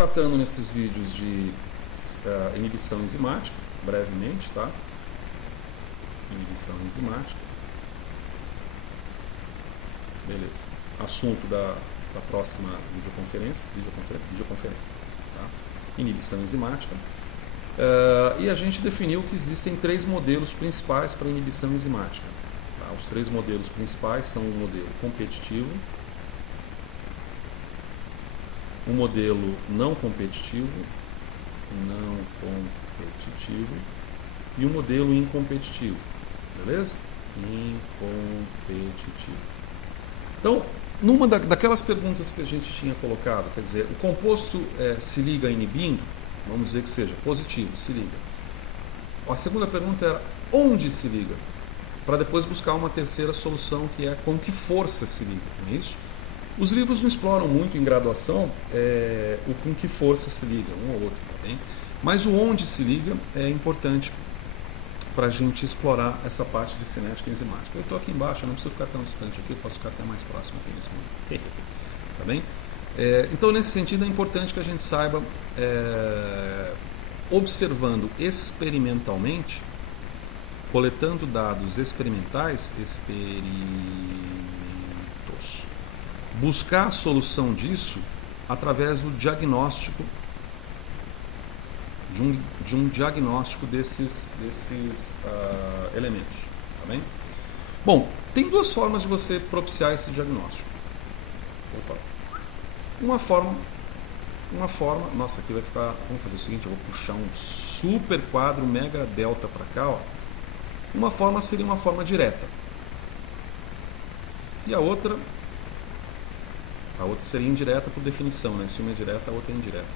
tratando nesses vídeos de inibição enzimática, brevemente, tá? Inibição enzimática. Beleza. Assunto da próxima videoconferência, tá? Inibição enzimática. E a gente definiu que existem 3 modelos principais para inibição enzimática. Tá? Os 3 modelos principais são o modelo competitivo, o modelo não competitivo e o modelo incompetitivo. Beleza? Incompetitivo. Então, numa daquelas perguntas que a gente tinha colocado, quer dizer, o composto se liga inibindo, vamos dizer que seja positivo, se liga. A segunda pergunta era onde se liga? Para depois buscar uma terceira solução, que é com que força se liga, não é isso? Os livros não exploram muito em graduação o com que força se liga, um ou outro, tá bem? Mas o onde se liga é importante para a gente explorar essa parte de cinética enzimática. Eu estou aqui embaixo, eu não preciso ficar tão distante aqui, eu posso ficar até mais próximo aqui nesse momento. Tá bem? Então, nesse sentido, é importante que a gente saiba, observando experimentalmente, coletando dados experimentais, buscar a solução disso através do diagnóstico, de um diagnóstico desses elementos. Tá bem? Bom, tem 2 formas de você propiciar esse diagnóstico. Uma forma, nossa, aqui vai ficar, vamos fazer o seguinte, eu vou puxar um super quadro mega delta para cá, ó. Uma forma seria uma forma direta. E a outra seria indireta por definição, né? Se uma é direta, a outra é indireta.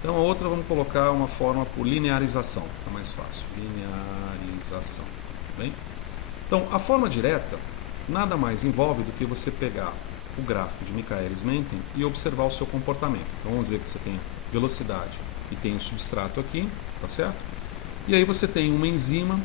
Então a outra vamos colocar uma forma por linearização, fica mais fácil. Linearização. Bem? Então a forma direta nada mais envolve do que você pegar o gráfico de Michaelis-Menten e observar o seu comportamento. Então vamos dizer que você tem velocidade e tem o substrato aqui, tá certo? E aí você tem uma enzima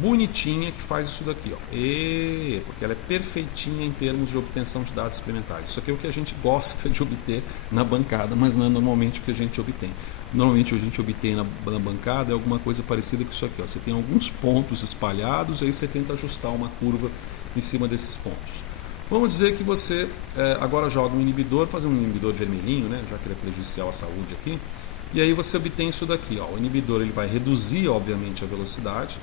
bonitinha que faz isso daqui, ó. Porque ela é perfeitinha em termos de obtenção de dados experimentais. Isso aqui é o que a gente gosta de obter na bancada, mas não é normalmente o que a gente obtém. Normalmente a gente obtém na bancada é alguma coisa parecida com isso aqui, ó. Você tem alguns pontos espalhados, aí você tenta ajustar uma curva em cima desses pontos. Vamos dizer que você agora joga um inibidor, fazer um inibidor vermelhinho, né, já que ele é prejudicial à saúde aqui. E aí você obtém isso daqui, ó. O inibidor ele vai reduzir, obviamente, a velocidade,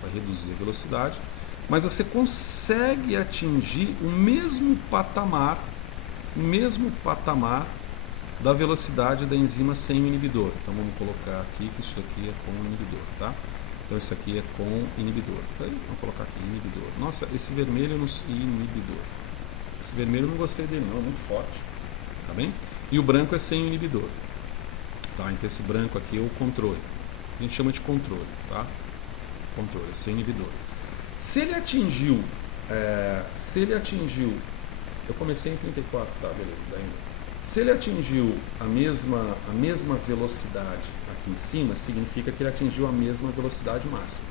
mas você consegue atingir o mesmo patamar da velocidade da enzima sem o inibidor. Então vamos colocar aqui que isso daqui é com o inibidor, tá? Então isso aqui é com inibidor. Vamos colocar aqui inibidor. Nossa, esse vermelho inibidor. Esse vermelho eu não gostei dele não, é muito forte, tá bem? E o branco é sem o inibidor. Tá, então esse branco aqui é o controle. A gente chama de controle, tá? Controle, sem inibidor. Se ele atingiu, eu comecei em 34, tá, beleza, daí ainda. Se ele atingiu a mesma velocidade aqui em cima, significa que ele atingiu a mesma velocidade máxima.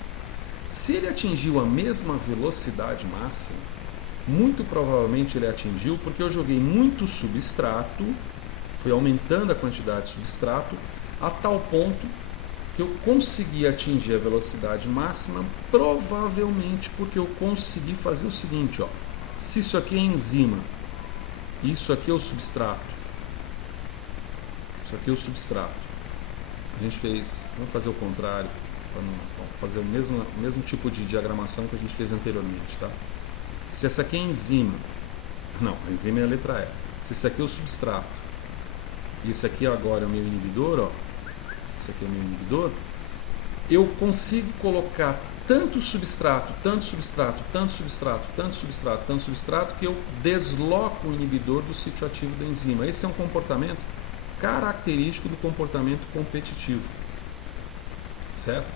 Se ele atingiu a mesma velocidade máxima, muito provavelmente ele atingiu porque eu joguei muito substrato, fui aumentando a quantidade de substrato a tal ponto que eu consegui atingir a velocidade máxima, provavelmente porque eu consegui fazer o seguinte, ó. Se isso aqui é enzima, isso aqui é o substrato, isso aqui é o substrato. A gente fez, vamos fazer o contrário, para fazer o mesmo tipo de diagramação que a gente fez anteriormente, tá? Se essa aqui é enzima, não, a enzima é a letra E. Se esse aqui é o substrato, e esse aqui agora é o meu inibidor, ó. Esse aqui é o meu inibidor. Eu consigo colocar tanto substrato, que eu desloco o inibidor do sítio ativo da enzima. Esse é um comportamento característico do comportamento competitivo. Certo?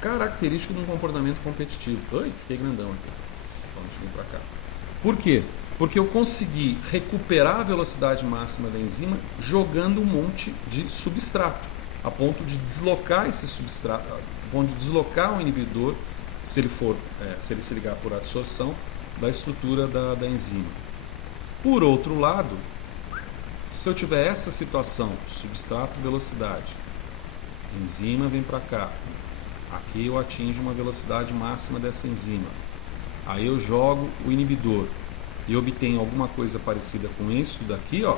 Característico de um comportamento competitivo. Oi, fiquei grandão aqui. Vamos vir para cá. Por quê? Porque eu consegui recuperar a velocidade máxima da enzima jogando um monte de substrato, a ponto de deslocar esse substrato, a ponto de deslocar o inibidor, se ele se ligar por absorção, da estrutura da enzima. Por outro lado, Se eu tiver essa situação, substrato, velocidade, enzima vem para cá, aqui eu atinjo uma velocidade máxima dessa enzima, aí eu jogo o inibidor e obtenho alguma coisa parecida com isso daqui, ó,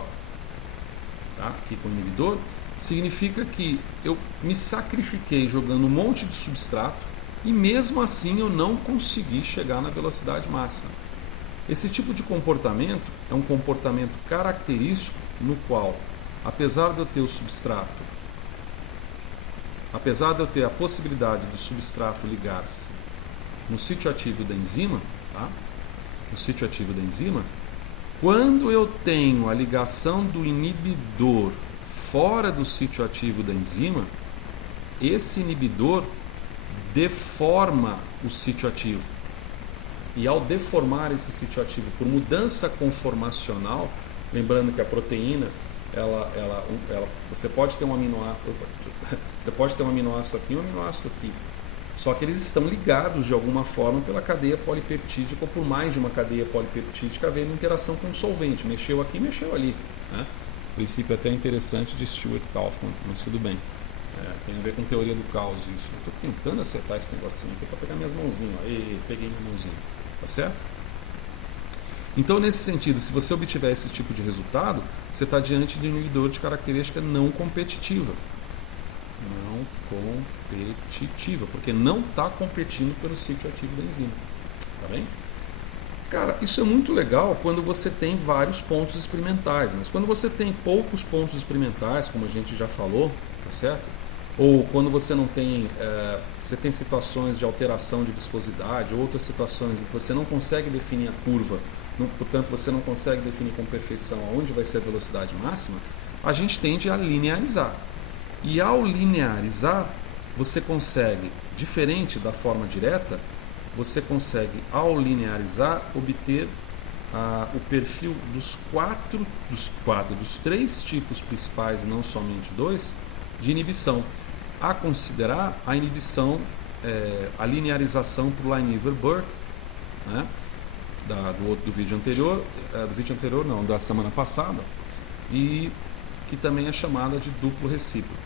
tá? Aqui com o inibidor, significa que eu me sacrifiquei jogando um monte de substrato e mesmo assim eu não consegui chegar na velocidade máxima. Esse tipo de comportamento é um comportamento característico no qual, apesar de eu ter o substrato, apesar de eu ter a possibilidade do substrato ligar-se no sítio ativo da enzima, tá? No sítio ativo da enzima, quando eu tenho a ligação do inibidor fora do sítio ativo da enzima, esse inibidor deforma o sítio ativo. E ao deformar esse sítio ativo por mudança conformacional, lembrando que a proteína, você pode ter um aminoácido, você pode ter um aminoácido aqui e um aminoácido aqui. Só que eles estão ligados de alguma forma pela cadeia polipeptídica ou por mais de uma cadeia polipeptídica havendo interação com o solvente. Mexeu aqui, mexeu ali. Né? O princípio até interessante de Stuart Kauffman, mas tudo bem. Tem a ver com teoria do caos isso. Eu estou tentando acertar esse negocinho aqui para pegar minhas mãozinhas. Peguei minha mãozinha. Tá certo? Então, nesse sentido, se você obtiver esse tipo de resultado, você está diante de um inibidor de característica não competitiva. Não competitiva, porque não está competindo pelo sítio ativo da enzima. Tá bem? Cara, isso é muito legal quando você tem vários pontos experimentais, mas quando você tem poucos pontos experimentais, como a gente já falou, tá certo? Ou quando você não tem, você tem situações de alteração de viscosidade, outras situações em que você não consegue definir a curva, portanto você não consegue definir com perfeição aonde vai ser a velocidade máxima, a gente tende a linearizar. E ao linearizar, você consegue, diferente da forma direta, você consegue, ao linearizar, obter o perfil dos três tipos principais, e não somente dois, de inibição. A considerar a inibição, a linearização por Lineweaver-Burke, né, do vídeo anterior, da semana passada, e que também é chamada de duplo recíproco.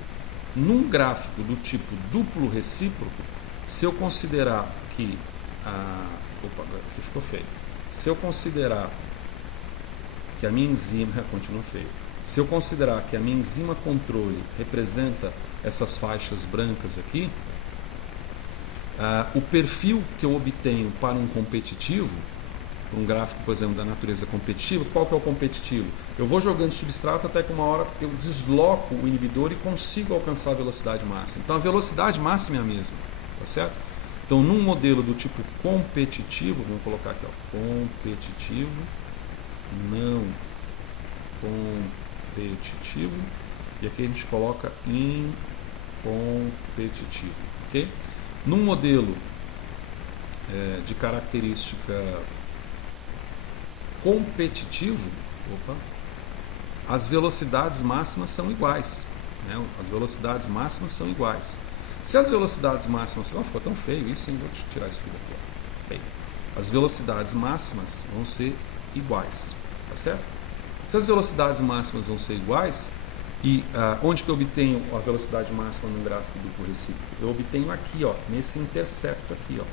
Num gráfico do tipo duplo recíproco, se eu considerar que aqui ficou feio. Se eu considerar que a minha enzima continua feio. Se eu considerar que a minha enzima controle representa essas faixas brancas aqui, o perfil que eu obtenho para um competitivo, um gráfico, por exemplo, da natureza competitiva, qual que é o competitivo? Eu vou jogando substrato até que uma hora eu desloco o inibidor e consigo alcançar a velocidade máxima. Então a velocidade máxima é a mesma, tá certo? Então num modelo do tipo competitivo, vamos colocar aqui, ó, competitivo, não competitivo, e aqui a gente coloca incompetitivo, ok? Num modelo de característica competitivo, as velocidades máximas são iguais. Né? As velocidades máximas são iguais. Se as velocidades máximas... ficou tão feio isso, hein? Vou tirar isso aqui daqui. Ó. Bem, as velocidades máximas vão ser iguais. Tá certo? Se as velocidades máximas vão ser iguais, e onde que eu obtenho a velocidade máxima no gráfico duplo recíproco? Eu obtenho aqui, ó, nesse intercepto aqui, ó.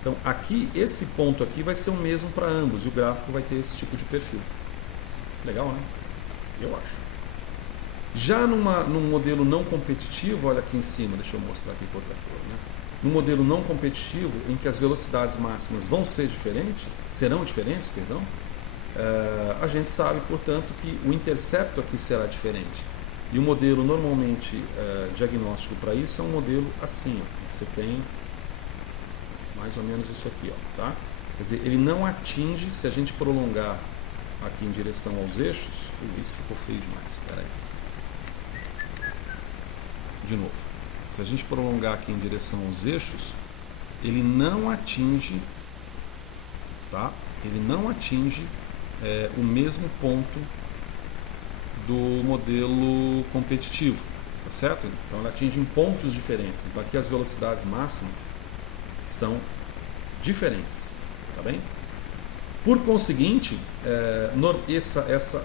Então, aqui, esse ponto aqui vai ser o mesmo para ambos, e o gráfico vai ter esse tipo de perfil. Legal, né? Eu acho. Já num modelo não competitivo, olha aqui em cima, deixa eu mostrar aqui com outra cor, né? Num modelo não competitivo, em que as velocidades máximas vão ser diferentes, a gente sabe, portanto, que o intercepto aqui será diferente. E o modelo normalmente diagnóstico para isso é um modelo assim, ó. Você tem mais ou menos isso aqui, ó, tá? Quer dizer, ele não atinge, se a gente prolongar aqui em direção aos eixos, isso ficou feio demais, espera aí. De novo, se a gente prolongar aqui em direção aos eixos, ele não atinge, tá? Ele não atinge o mesmo ponto do modelo competitivo, tá certo? Então ele atinge em pontos diferentes. Então aqui as velocidades máximas são diferentes, tá bem? Por conseguinte,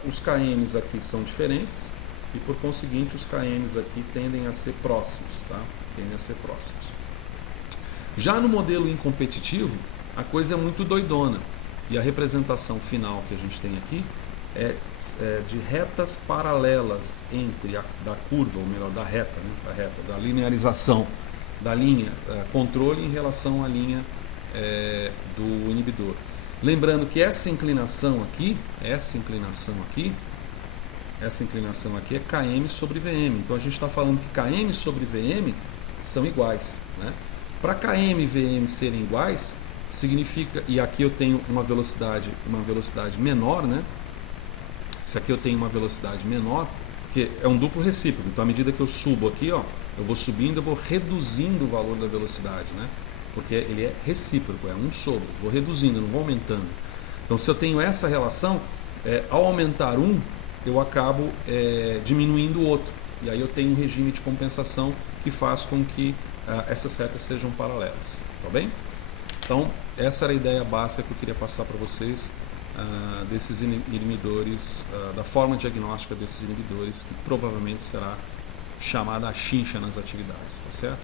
os KMs aqui são diferentes e por conseguinte os KMs aqui tendem a ser próximos, tá? Tendem a ser próximos. Já no modelo incompetitivo, a coisa é muito doidona e a representação final que a gente tem aqui é de retas paralelas entre da curva, ou melhor, da reta, né? Da linearização da linha controle em relação à linha do inibidor. Lembrando que essa inclinação aqui é Km sobre Vm. Então a gente está falando que Km sobre Vm são iguais, né? Para Km e Vm serem iguais, significa, e aqui eu tenho uma velocidade menor, né? Se aqui eu tenho uma velocidade menor, que é um duplo recíproco, então à medida que eu subo aqui, ó, eu vou subindo, eu vou reduzindo o valor da velocidade, né? Porque ele é recíproco, é um sobre, vou reduzindo, não vou aumentando. Então se eu tenho essa relação, ao aumentar um, eu acabo diminuindo o outro, e aí eu tenho um regime de compensação que faz com que essas retas sejam paralelas, tá bem? Então essa era a ideia básica que eu queria passar para vocês desses inibidores, da forma diagnóstica desses inibidores, que provavelmente será chamada a chincha nas atividades, tá certo?